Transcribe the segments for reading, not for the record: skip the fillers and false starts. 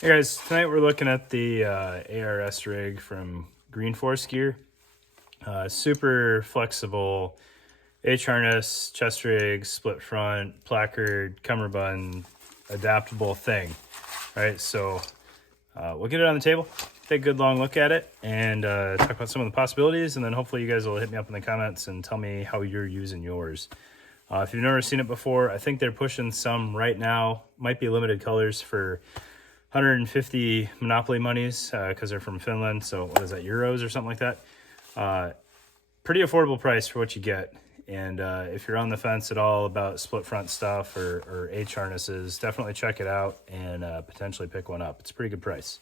Hey guys, tonight we're looking at the ARS Rig from Green Force Gear. Super flexible HHarness, chest rig, split front, placard, cummerbund, adaptable thing. All right, so we'll get it on the table, take a good long look at it, and talk about some of the possibilities, and then hopefully you guys will hit me up in the comments and tell me how you're using yours. If you've never seen it before, I think they're pushing some right now. Might be limited colors for 150 Monopoly monies because they're from Finland. So what is that, euros or something like that? Pretty affordable price for what you get. And if you're on the fence at all about split front stuff or H harnesses, definitely check it out and potentially pick one up. It's a pretty good price.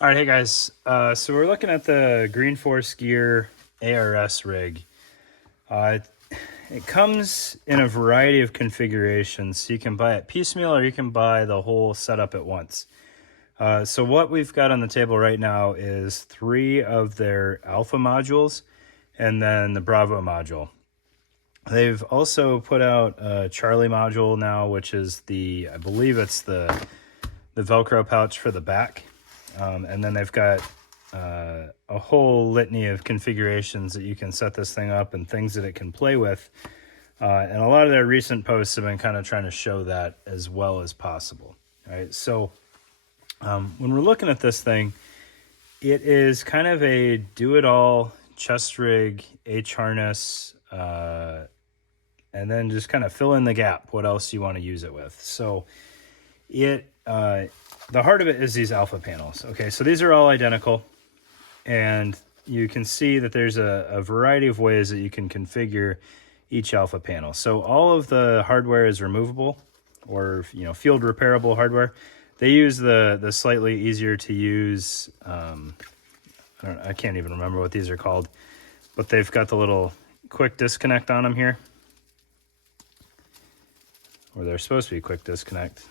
All right, hey guys. So we're looking at the Green Force Gear ARS rig. It comes in a variety of configurations, so you can buy it piecemeal or you can buy the whole setup at once. So what we've got on the table right now is 3 of their Alpha modules and then the Bravo module. They've also put out a Charlie module now, which is I believe it's the Velcro pouch for the back. And then they've got a whole litany of configurations that you can set this thing up and things that it can play with. And a lot of their recent posts have been kind of trying to show that as well as possible. All right, so when we're looking at this thing, it is kind of a do-it-all chest rig, H harness, and then just kind of fill in the gap what else you want to use it with. So the heart of it is these Alpha panels. Okay, so these are all identical. And you can see that there's a variety of ways that you can configure each Alpha panel. So all of the hardware is removable or field repairable hardware. They use the slightly easier to use, I can't even remember what these are called, but they've got the little quick disconnect on them here. Or they're supposed to be quick disconnect.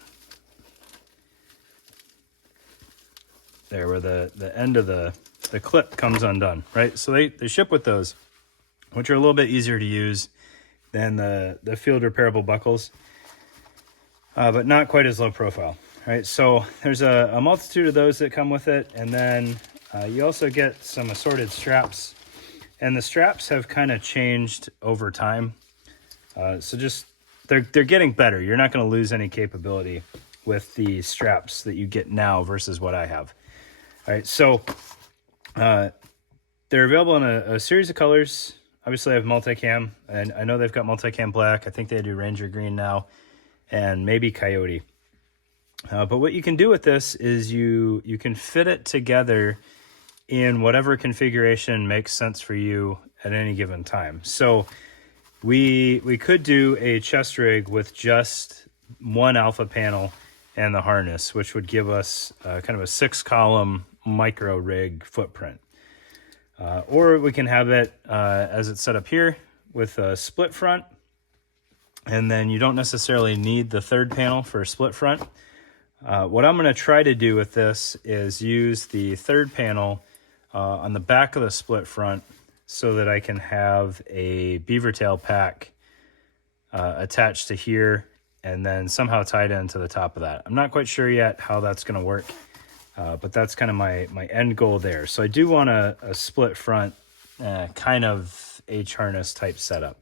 There, where the end of the clip comes undone, right? So they ship with those, which are a little bit easier to use than the field repairable buckles, but not quite as low profile, right? So there's a multitude of those that come with it, and then you also get some assorted straps, and the straps have kind of changed over time. So just they're getting better. You're not going to lose any capability with the straps that you get now versus what I have. All right, so they're available in a series of colors. Obviously, I have multicam, and I know they've got multicam black. I think they do Ranger green now, and maybe Coyote. But what you can do with this is you can fit it together in whatever configuration makes sense for you at any given time. So we could do a chest rig with just one Alpha panel and the harness, which would give us kind of a 6-column micro rig footprint. Or we can have it as it's set up here with a split front, and then you don't necessarily need the third panel for a split front. What I'm going to try to do with this is use the third panel on the back of the split front so that I can have a beaver tail pack attached to here and then somehow tied into the top of that. I'm not quite sure yet how that's going to work. But that's kind of my end goal there. So I do want a split front kind of H harness type setup.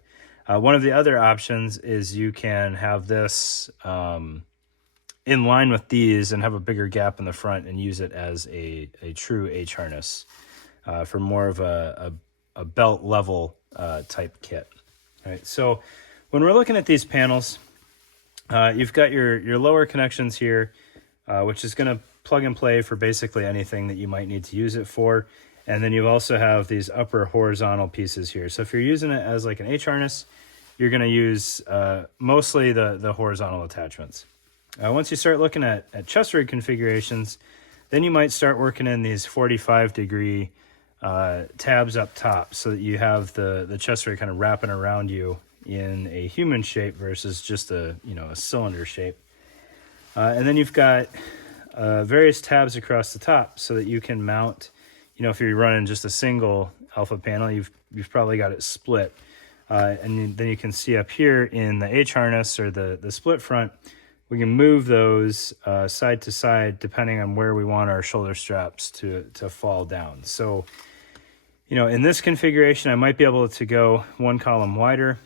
One of the other options is you can have this in line with these and have a bigger gap in the front and use it as a true H harness for more of a belt level type kit. All right, so when we're looking at these panels, you've got your lower connections here, which is going to plug and play for basically anything that you might need to use it for. And then you also have these upper horizontal pieces here. So if you're using it as like an H harness, you're going to use mostly the horizontal attachments. Once you start looking at chest rig configurations, then you might start working in these 45-degree tabs up top so that you have the chest rig kind of wrapping around you in a human shape versus just a cylinder shape. And then you've got various tabs across the top so that you can mount, if you're running just a single Alpha panel, you've probably got it split. And then you can see up here in the H harness or the split front, we can move those side to side depending on where we want our shoulder straps to fall down. So, you know, in this configuration, I might be able to go one column wider.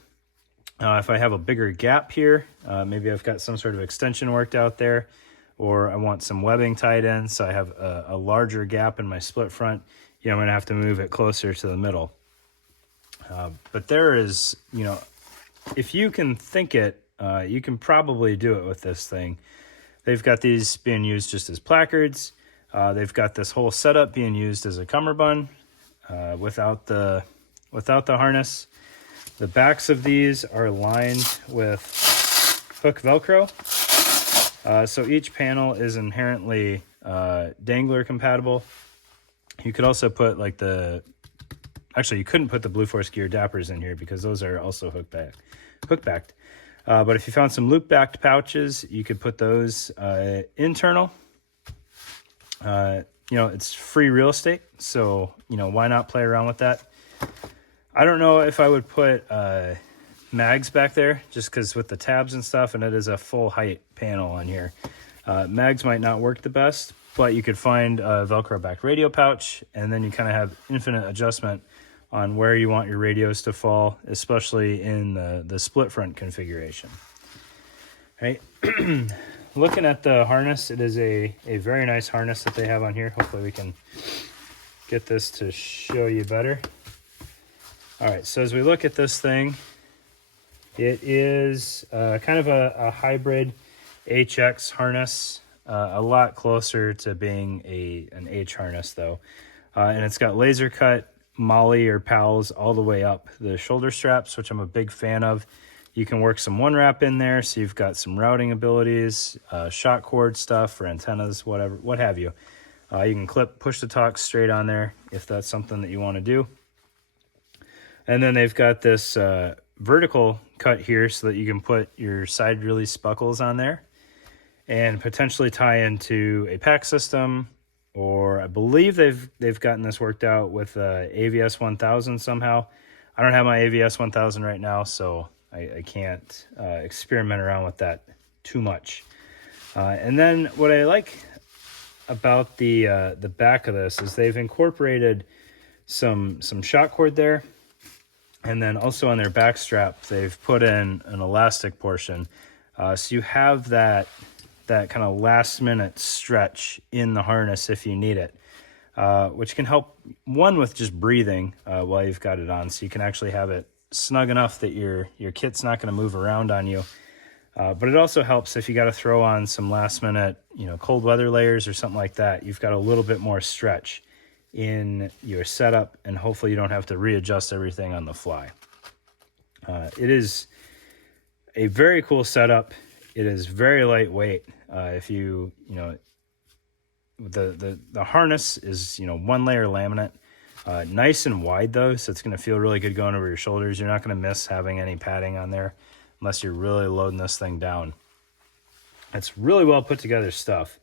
If I have a bigger gap here, maybe I've got some sort of extension worked out there, or I want some webbing tied in, so I have a larger gap in my split front, you know, I'm gonna have to move it closer to the middle. But there is, you know, if you can think it, you can probably do it with this thing. They've got these being used just as placards. They've got this whole setup being used as a cummerbund without the harness. The backs of these are lined with hook Velcro. So each panel is inherently dangler compatible. You could also put like actually you couldn't put the Blue Force gear dappers in here because those are also hook backed. But if you found some loop backed pouches, you could put those internal. You know, it's free real estate, so, you know, why not play around with that? I don't know if I would put mags back there, just because with the tabs and stuff, and it is a full height panel on here. Mags might not work the best, but you could find a Velcro back radio pouch, and then you kind of have infinite adjustment on where you want your radios to fall, especially in the split front configuration. Right. Looking at the harness, it is a very nice harness that they have on here. Hopefully we can get this to show you better. All right, so as we look at this thing, it is kind of a hybrid HX harness, a lot closer to being an H harness though. And it's got laser cut Molly or pals all the way up the shoulder straps, which I'm a big fan of. You can work some one wrap in there, so you've got some routing abilities, shot cord stuff for antennas, whatever, what have you. You can clip push to talk straight on there if that's something that you want to do. And then they've got this vertical cut here so that you can put your side release buckles on there and potentially tie into a pack system, or I believe they've gotten this worked out with AVS 1000 somehow. I don't have my AVS 1000 right now, so I can't experiment around with that too much. And then what I like about the back of this is they've incorporated some shot cord there, and then also on their back strap they've put in an elastic portion, so you have that kind of last minute stretch in the harness if you need it, which can help one with just breathing while you've got it on, so you can actually have it snug enough that your kit's not going to move around on you. But it also helps if you got to throw on some last minute, you know, cold weather layers or something like that. You've got a little bit more stretch in your setup, and hopefully you don't have to readjust everything on the fly. It is a very cool setup. It is very lightweight. If you know, the harness is, you know, one layer laminate, nice and wide though, so it's going to feel really good going over your shoulders. You're not going to miss having any padding on there unless you're really loading this thing down. It's really well put together stuff.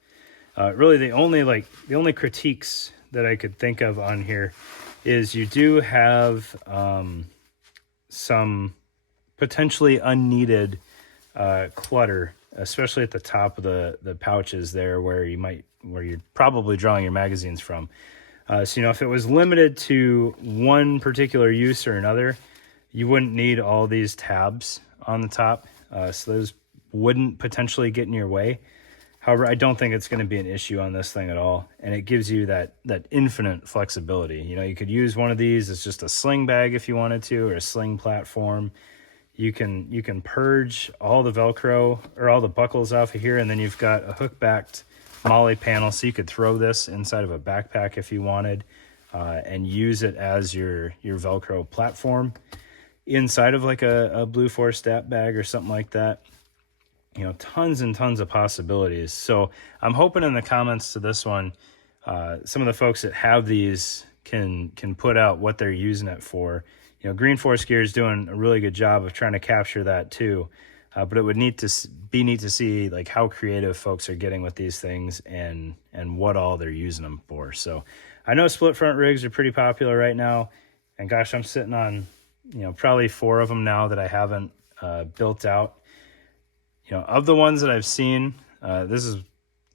Really the only critiques that I could think of on here is you do have some potentially unneeded clutter, especially at the top of the pouches there where you're probably drawing your magazines from. So, you know, if it was limited to one particular use or another, you wouldn't need all these tabs on the top. So those wouldn't potentially get in your way. However, I don't think it's going to be an issue on this thing at all. And it gives you that infinite flexibility. You know, you could use one of these as just a sling bag if you wanted to, or a sling platform. You can purge all the Velcro or all the buckles off of here, and then you've got a hook-backed Molly panel, so you could throw this inside of a backpack if you wanted, and use it as your Velcro platform inside of like a Blue Force stat bag or something like that. You know, tons and tons of possibilities. So I'm hoping in the comments to this one, some of the folks that have these can put out what they're using it for. You know, Green Force Gear is doing a really good job of trying to capture that too. But it would be neat to see like how creative folks are getting with these things and what all they're using them for. So I know split front rigs are pretty popular right now, and gosh, I'm sitting on, you know, probably 4 of them now that I haven't built out. You know, of the ones that I've seen, this is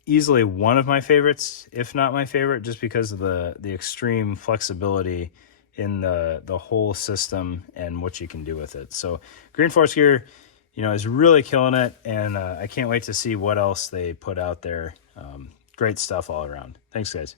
easily one of my favorites, if not my favorite, just because of the extreme flexibility in the whole system and what you can do with it. So Green Force Gear, you know, is really killing it, and I can't wait to see what else they put out there. Great stuff all around. Thanks, guys.